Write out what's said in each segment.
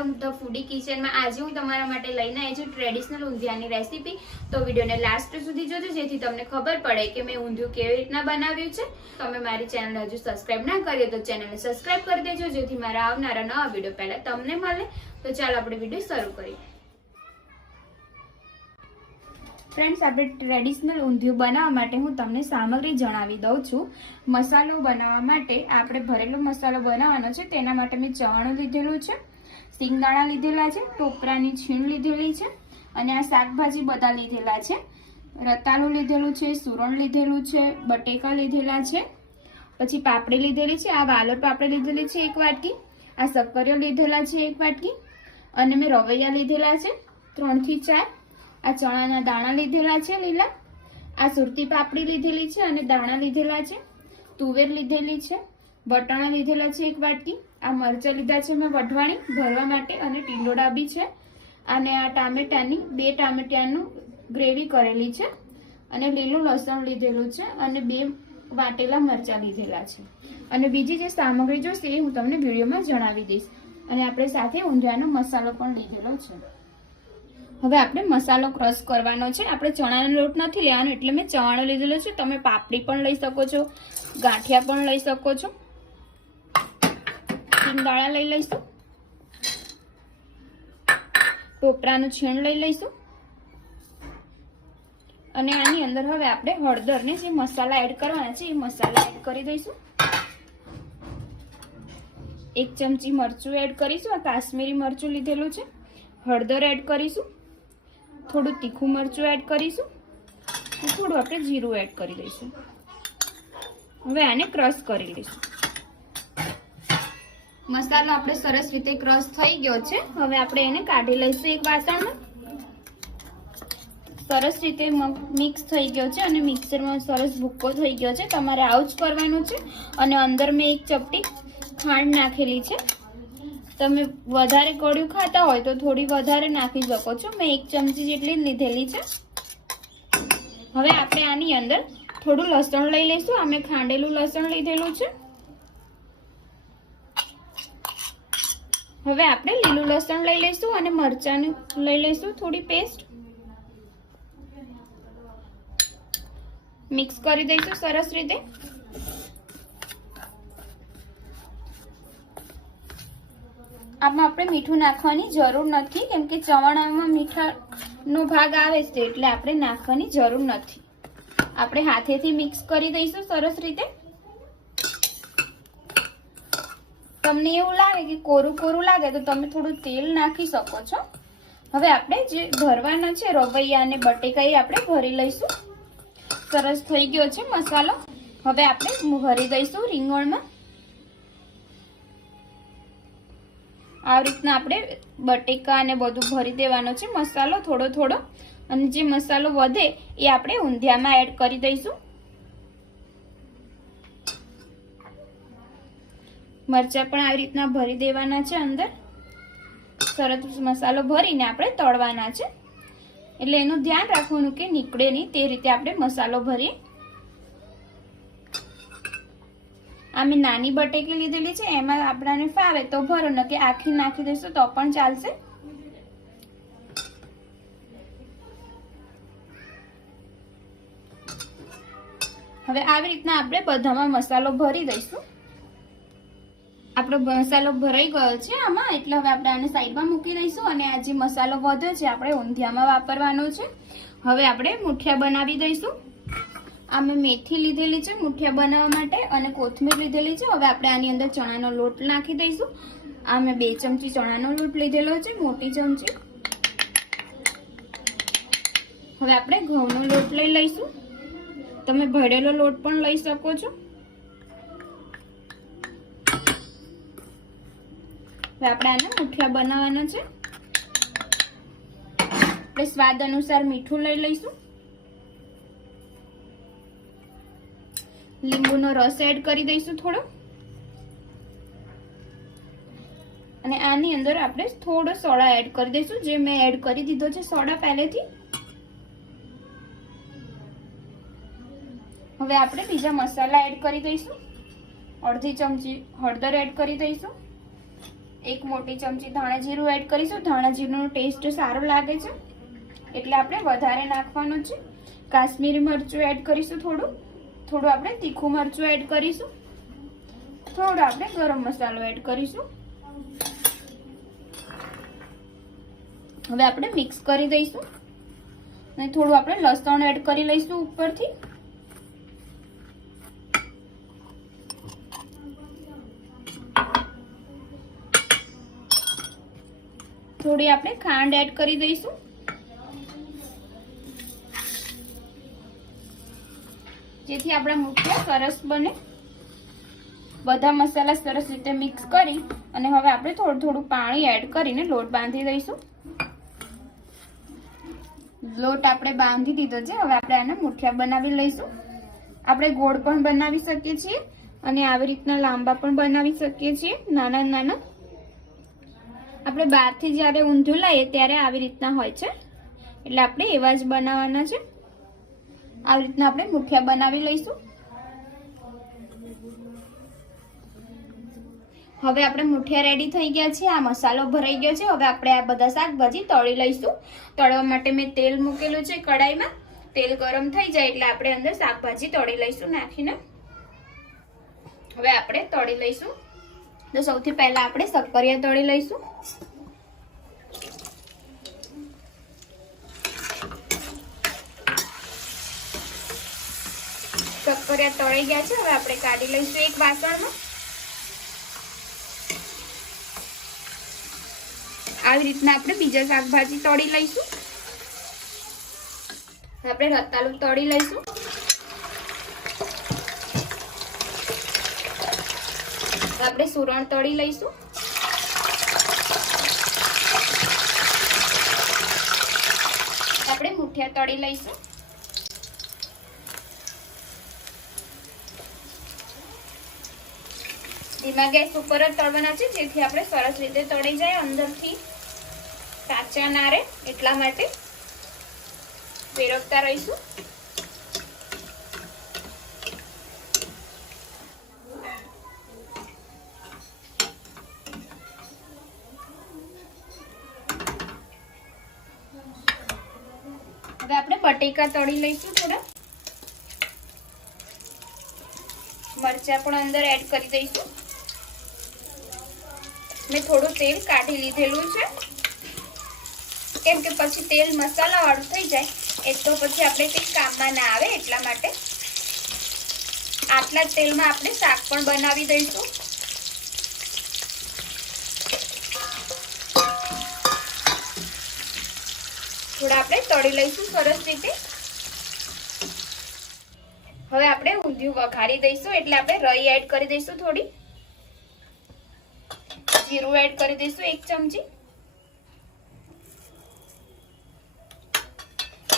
Welcome the foodie kitchen માં। આજે હું તમારા માટે લઈને આવી છું ટ્રેડિશનલ ઊંધિયાની રેસીપી। તો વિડિયોને લાસ્ટ સુધી જોજો જેથી તમને ખબર પડે કે મેં ઊંધિયું કેવી રીતના બનાવ્યું છે। તમે મારી ચેનલ હજુ સબસ્ક્રાઇબ ના કરી હોય તો ચેનલને સબસ્ક્રાઇબ કરી દેજો જેથી મારા આવનારા નવા વિડિયો પહેલા તમને મળે। તો ચાલો આપણે વિડિયો શરૂ કરીએ। फ्रेंड्स, આપણે ट्रेडिशनल ઊંધિયું બનાવવા માટે હું તમને સામગ્રી જણાવી દઉં છું। મસાલો બનાવવા માટે આપણે ભરેલો મસાલો બનાવવાનો છે। તેના માટે મેં ચવાણું લીધેલું છે, સિંગદાણા લીધેલા છે, ટોપરાની છીણ લીધેલી છે અને આ શાકભાજી બધા લીધેલા છે। રતાળું લીધેલું છે, સુરણ લીધેલું છે, બટેકા લીધેલા છે, પછી પાપડી લીધેલી છે, આ વાલોડ પાપડી લીધેલી છે 1 વાટકી, આ શક્કરિયો લીધેલા છે 1 વાટકી અને મેં રવૈયા લીધેલા છે 3 થી 4, આ ચણાના દાણા લીધેલા છે લીલા, આ સુરતી પાપડી લીધેલી છે અને દાણા લીધેલા છે, તુવેર લીધેલી છે, વટાણા લીધેલા છે 1 વાટકી, આ મરચાં લીધા છે મેં વઢવાણી ભરવા માટે અને ટીંડોળા બી છે અને આ ટામેટાની 2 ટામેટાનું ગ્રેવી કરેલી છે અને લીલું લસણ લીધેલું છે અને 2 વાટેલા મરચાં લીધેલા છે અને બીજી જે સામગ્રી જોઈશે એ હું તમને વિડીયોમાં જણાવી દઈશ। અને આપણે સાથે ઊંધિયાનો મસાલો પણ લીધેલો છે। હવે આપણે મસાલો ક્રશ કરવાનો છે। આપણે ચણાનો લોટ નથી લેવાનો એટલે મેં ચવાણો લીધેલો છે। તમે પાપડી પણ લઈ શકો છો, ગાંઠિયા પણ લઈ શકો છો, સિંગદાણા લઈ લઈશું, ટોપરાનું છીણ લઈ લઈશું અને આની અંદર હવે આપણે હળદરને જે મસાલા એડ કરવાના છે એ મસાલા એડ કરી દઈશું। 1 ચમચી મરચું એડ કરીશું, આ કાશ્મીરી મરચું લીધેલું છે, હળદર એડ કરીશું, થોડું તીખું મરચું એડ કરીશું, થોડું આપણે જીરું એડ કરી દઈશું। હવે આને ક્રશ કરી લઈશું। મસાલો આપણે સરસ રીતે ક્રશ થઈ ગયો છે। હવે આપણે એને કાઢી લઈશું એક વાસણમાં। સરસ રીતે મિક્સ થઈ ગયો છે અને મિક્સરમાં સરસ ભૂક્કો થઈ ગયો છે। તમારે આવું જ કરવાનું છે અને અંદર મેં 1 ચપટી ખાંડ નાખેલી છે। તમે વધારે કડ્યું ખાતા હોય તો થોડી વધારે નાખી શકો છો, મેં 1 ચમચી જેટલી લીધેલી છે। હવે આપણે આની અંદર થોડું લસણ લઈ લઈશું, અમે ખાંડેલું લસણ લીધેલું છે। હવે આપણે લીલું લસણ લઈ લઈશું અને મરચાંનું લઈ લઈશું થોડી પેસ્ટ, મિક્સ કરી દઈશું સરસ રીતે। આમાં આપણે મીઠું નાખવાની જરૂર નથી કેમ કે ચવાણામાં મીઠાનો ભાગ આવે છે એટલે આપણે નાખવાની જરૂર નથી। આપણે હાથેથી મિક્સ કરી દઈશું સરસ રીતે। તમને એવું લાગે કે કોરું કોરું લાગે તો તમે થોડું તેલ નાખી શકો છો। હવે આપણે જે ભરવાના છે રવૈયા અને બટેકા એ આપણે ભરી લઈશું। સરસ થઈ ગયો છે મસાલો। હવે આપણે ભરી દઈશું રીંગણમાં। આ રીતના આપણે બટેકા અને બધું ભરી દેવાનો છે મસાલો થોડો થોડો અને જે મસાલો વધે એ આપણે ઊંધિયામાં એડ કરી દઈશું। મરચાં પણ આવી રીતના ભરી દેવાના છે અંદર। સરસ મસાલો ભરીને આપણે તળવાના છે એટલે એનું ધ્યાન રાખવાનું કે નીકળે નહીં તે રીતે આપણે મસાલો ભરીએ। આ મેં નાની બટેકી લીધેલી છે, એમાં આપણાને ફાવે તો ભરો ન કે આખી નાખી દઈશું તો પણ ચાલશે। હવે આવી રીતના આપણે બધામાં મસાલો ભરી દઈશું। આપણો મસાલો ભરાઈ ગયો છે આમાં એટલે હવે આપણે આને સાઈડમાં મૂકી દઈશું અને આ જે મસાલો વધ્યો છે આપણે ઊંધિયામાં વાપરવાનો છે। હવે આપણે મુઠિયા બનાવી દઈશું। આ મેં મેથી લીધેલી છે મુઠિયા બનાવવા માટે અને કોથમીર લીધેલી છે। હવે આપણે આની અંદર ચણાનો લોટ નાખી દઈશું। આ મેં 2 ચમચી ચણાનો લોટ લીધેલો છે, મોટી ચમચી। હવે આપણે ઘઉંનો લોટ લઈ લઈશું, તમે ભરેલો લોટ પણ લઈ શકો છો। હવે આપણે આને મુઠિયા બનાવવાના છે। આપણે સ્વાદ અનુસાર મીઠું લઈ લઈશું, લીંબુનો રસ એડ કરી દઈશું થોડો અને આની અંદર આપણે થોડો સોડા એડ કરી દઈશું, જે મેં એડ કરી દીધો છે સોડા પહેલેથી। હવે આપણે બીજા મસાલા એડ કરી દઈશું। અડધી ચમચી હળદર એડ કરી દઈશું, 1 મોટી ચમચી ધાણા જીરું એડ કરીશું। ધાણા જીરુંનો ટેસ્ટ સારો લાગે છે એટલે આપણે વધારે નાખવાનું છે। કાશ્મીરી મરચું એડ કરીશું, થોડું આપણે તીખું મરચું એડ કરીશું, થોડો આપણે ગરમ મસાલો એડ કરીશું। હવે આપણે મિક્સ કરી દઈશું અને થોડું આપણે લસણ એડ કરી લઈશું ઉપરથી। થોડી આપણે ખાંડ એડ કરી દઈશું। જેથી આપણા મુઠિયા સરસ બને। બધા મસાલા સરસ રીતે મિક્સ કરી અને હવે આપણે થોડું પાણી એડ કરીને લોટ બાંધી દઈશું। લોટ આપણે બાંધી દીધો છે। હવે આપણે આને મુઠિયા બનાવી લઈશું। આપણે ગોળ પણ બનાવી શકીએ છીએ અને આવી રીતના લાંબા પણ બનાવી શકીએ છીએ, નાના નાના। આપણે બહારથી જ્યારે ઊંધિયું લાવીએ ત્યારે આવી રીતના હોય છે, એટલે આપણે એવા જ બનાવવાના છે। આવી રીતના આપણે મુઠિયા બનાવી લઈશું। હવે આપણે મુઠિયા રેડી થઈ ગયા છે। આ મસાલો ભરાઈ ગયો છે। હવે આપણે આ બધા શાકભાજી તળી લઈશું। તળવા માટે મેં તેલ મૂકેલું છે કડાઈમાં। તેલ ગરમ થઈ જાય એટલે આપણે અંદર શાકભાજી તળી લઈશું નાખીને। હવે આપણે તળી લઈશું। તો સૌથી પહેલા આપણે શક્કરિયા તળી લઈશું। શક્કરિયા તળી ગયા છે। હવે આપણે કાઢી લઈશું એક વાસણમાં। આવી રીતના આપણે બીજા શાકભાજી તળી લઈશું। આપણે રતાળુ તળી લઈશું। આપણે સુરણ તળી લઈશું। આપણે મુઠિયા તળી લઈશું। ધીમા ગેસ ઉપર જ તળવાના છે, જેથી આપણે સરસ રીતે તળી જાય, અંદરથી કાચા ના રહે એટલા માટે ફેરવતા રહીશું। હવે આપણે બટેકા તળી લઈશું। થોડા મરચાં પણ અંદર એડ કરી દઈશું। મેં થોડું તેલ કાઢી લીધેલું છે, કેમ કે પછી તેલ મસાલા વાળું થઈ જાય એ તો પછી આપણે કંઈ કામમાં ના આવે, એટલા માટે આટલા જ તેલમાં આપણે શાક પણ બનાવી દઈશું। થોડા આપણે તળી લઈશું સરસ રીતે। હવે આપણે ઊંધિયું વઘારી દઈશું, એટલે આપણે રાઈ એડ કરી દઈશું, થોડી જીરું એડ કરી દઈશું 1 ચમચી,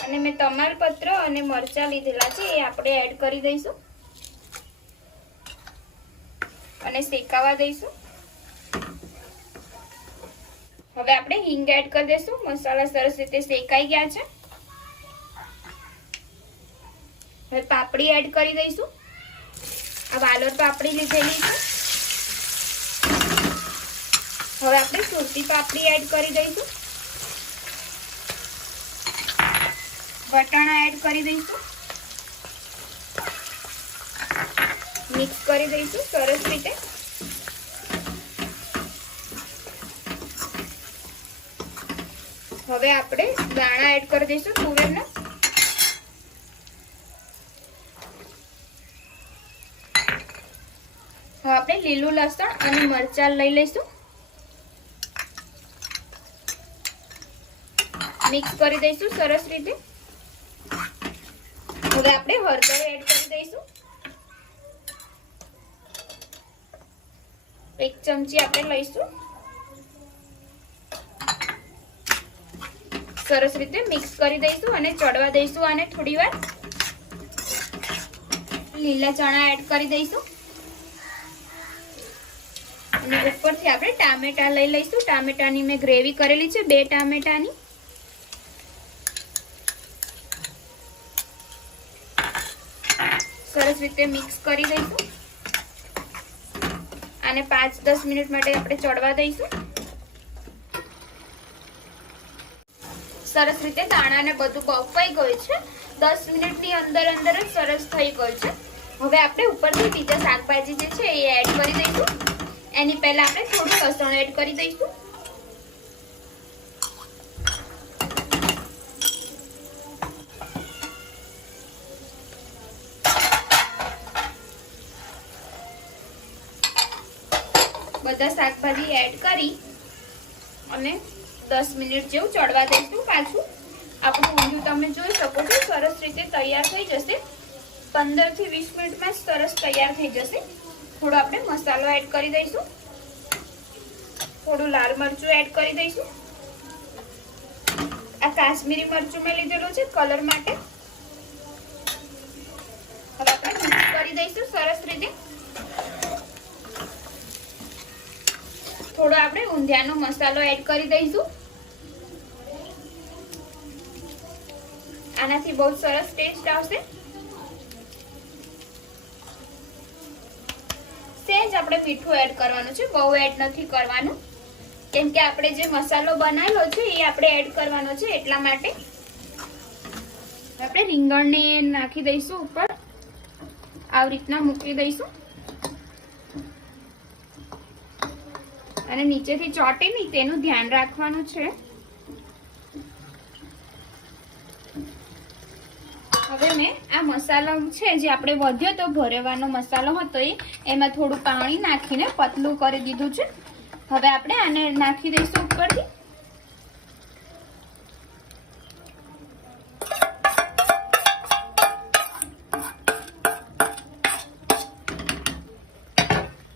અને મેં તમાલપત્ર અને મરચા લીધેલા છે એ આપણે એડ કરી દઈશું અને શેકાવા દઈશું। હવે આપણે હિંગ એડ કરી દઈશું। મસાલા સરસ રીતે શેકાઈ ગયા છે। હવે પાપડી એડ કરી દઈશું। આ વાલોર પાપડી લીધેલી છે। હવે આપણે સુરતી પાપડી એડ કરી દઈશું। વટાણા એડ કરી દઈશું। મિક્સ કરી દઈશું સરસ રીતે। હવે આપણે દાણા એડ કરી દઈશું તુવેરના। હવે આપણે લીલું લસણ અને મરચાં લઈ લઈશું। મિક્સ કરી દઈશું સરસ રીતે। હવે આપણે હળદર એડ કરી દઈશું। 1 ચમચી આપણે લઈશું। સરસ રીતે મિક્સ કરી દઈશું અને ચડવા દઈશું આને થોડી વાર। લીલા ચણા એડ કરી દઈશું અને ઉપરથી આપણે ટામેટા લઈ લઈશું। ટામેટાની મેં ગ્રેવી કરેલી છે, 2 ટામેટાની। સરસ રીતે મિક્સ કરી દઈશું। આને 5-10 મિનિટ માટે આપણે ચડવા દઈશું। સરસ રીતે દાણાને બધું બફાઈ ગયું છે। 10 મિનિટની અંદર જ સરસ થઈ ગયું છે। હવે આપણે ઉપરથી બીજા શાકભાજી જે છે એ એડ કરી દઈશું। એની પહેલા આપણે થોડું લસણ એડ કરી દઈશું। બધા શાકભાજી એડ કરી અને 10 મિનિટ જેવું ચડવા દઈશું। પાછું આપણું ઊંધિયું તમે જોઈ શકો છો સરસ રીતે તૈયાર થઈ જશે। 15 થી 20 મિનિટમાં સરસ તૈયાર થઈ જશે। થોડો આપણે મસાલો એડ કરી દઈશું। થોડું લાલ મરચું એડ કરી દઈશું। આ કાશ્મીરી મરચું મેં લીધેલું છે કલર માટે। હવે આપણે મિક્સ કરી દઈશું સરસ રીતે। થોડો આપણે ઊંધિયાનો મસાલો એડ કરી દઈશું। આનાથી બહુ સરસ ટેસ્ટ આવશે। સેજ આપણે મીઠું એડ કરવાનું છે, બહુ એડ નથી કરવાનું, કેમ કે આપણે જે મસાલો બનાવેલો છે એ આપણે એડ કરવાનો છે એટલા માટે। આપણે રીંગણને નાખી દઈશું ઉપર, આવી રીતના મૂકી દઈશું અને નીચેથી ચોટે નહીં તેનું ધ્યાન રાખવાનું છે। હવે મેં આ મસાલો છે જે આપણે વધ્યો તો ભરેવાનો મસાલો હતો એમાં થોડું પાણી નાખીને પતલું કરી દીધું છે। હવે આપણે આને નાખી દઈશું ઉપરથી।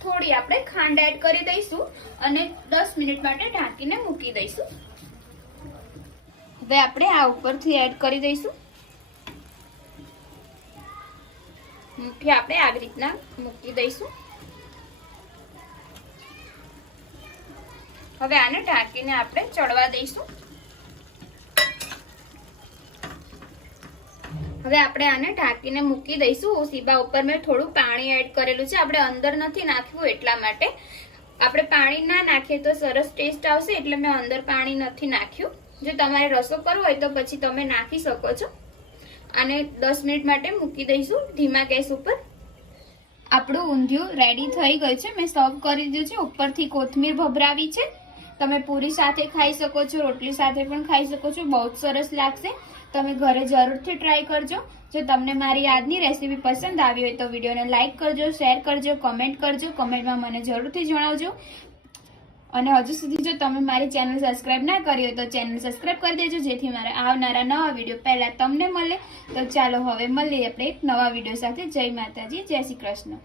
થોડી આપણે ખાંડ એડ કરી દઈશું અને 10 મિનિટ માટે ઢાંકીને મૂકી દઈશું। હવે આપણે આ ઉપરથી એડ કરી દઈશું। મુઠ્ઠી આપણે આવી રીતના મૂકી દઈશું। હવે આને ઢાંકીને આપણે ચડવા દઈશું। હવે આપણે આને ઢાંકીને મૂકી દઈશું। સીબા ઉપર મેં થોડું પાણી એડ કરેલું છે, આપણે અંદર નથી નાખ્યું એટલા માટે। આપણે પાણી ના નાખીએ તો સરસ ટેસ્ટ આવશે એટલે મેં અંદર પાણી નથી નાખ્યું। જો તમારે રસો કરવો હોય તો પછી તમે નાખી શકો છો। આને 10 મિનિટ માટે મૂકી દઈશું ધીમા ગેસ ઉપર। આપણું ઊંધિયું રેડી થઈ ગયું છે, મેં સર્વ કરી દીધું છે। ઉપરથી કોથમીર ભભરાવી છે। તમે પૂરી સાથે ખાઈ શકો છો, રોટલી સાથે પણ ખાઈ શકો છો, બહુ જ સરસ લાગશે। તમે ઘરે જરૂરથી ટ્રાય કરજો। જો તમને મારી આજની રેસીપી પસંદ આવી હોય તો વિડીયોને લાઇક કરજો, શેર કરજો, કમેન્ટ કરજો। કમેન્ટમાં મને જરૂરથી જણાવજો। અને હજુ સુધી જો તમે મારી ચેનલ સબસ્ક્રાઇબ ના કરી હોય તો ચેનલ સબસ્ક્રાઇબ કરી દેજો, જેથી મારા આવનારા નવા વિડીયો પહેલા તમને મળે। તો ચાલો હવે મળીએ આપણે એક નવા વિડીયો સાથે। જય માતાજી, જય શ્રી કૃષ્ણ।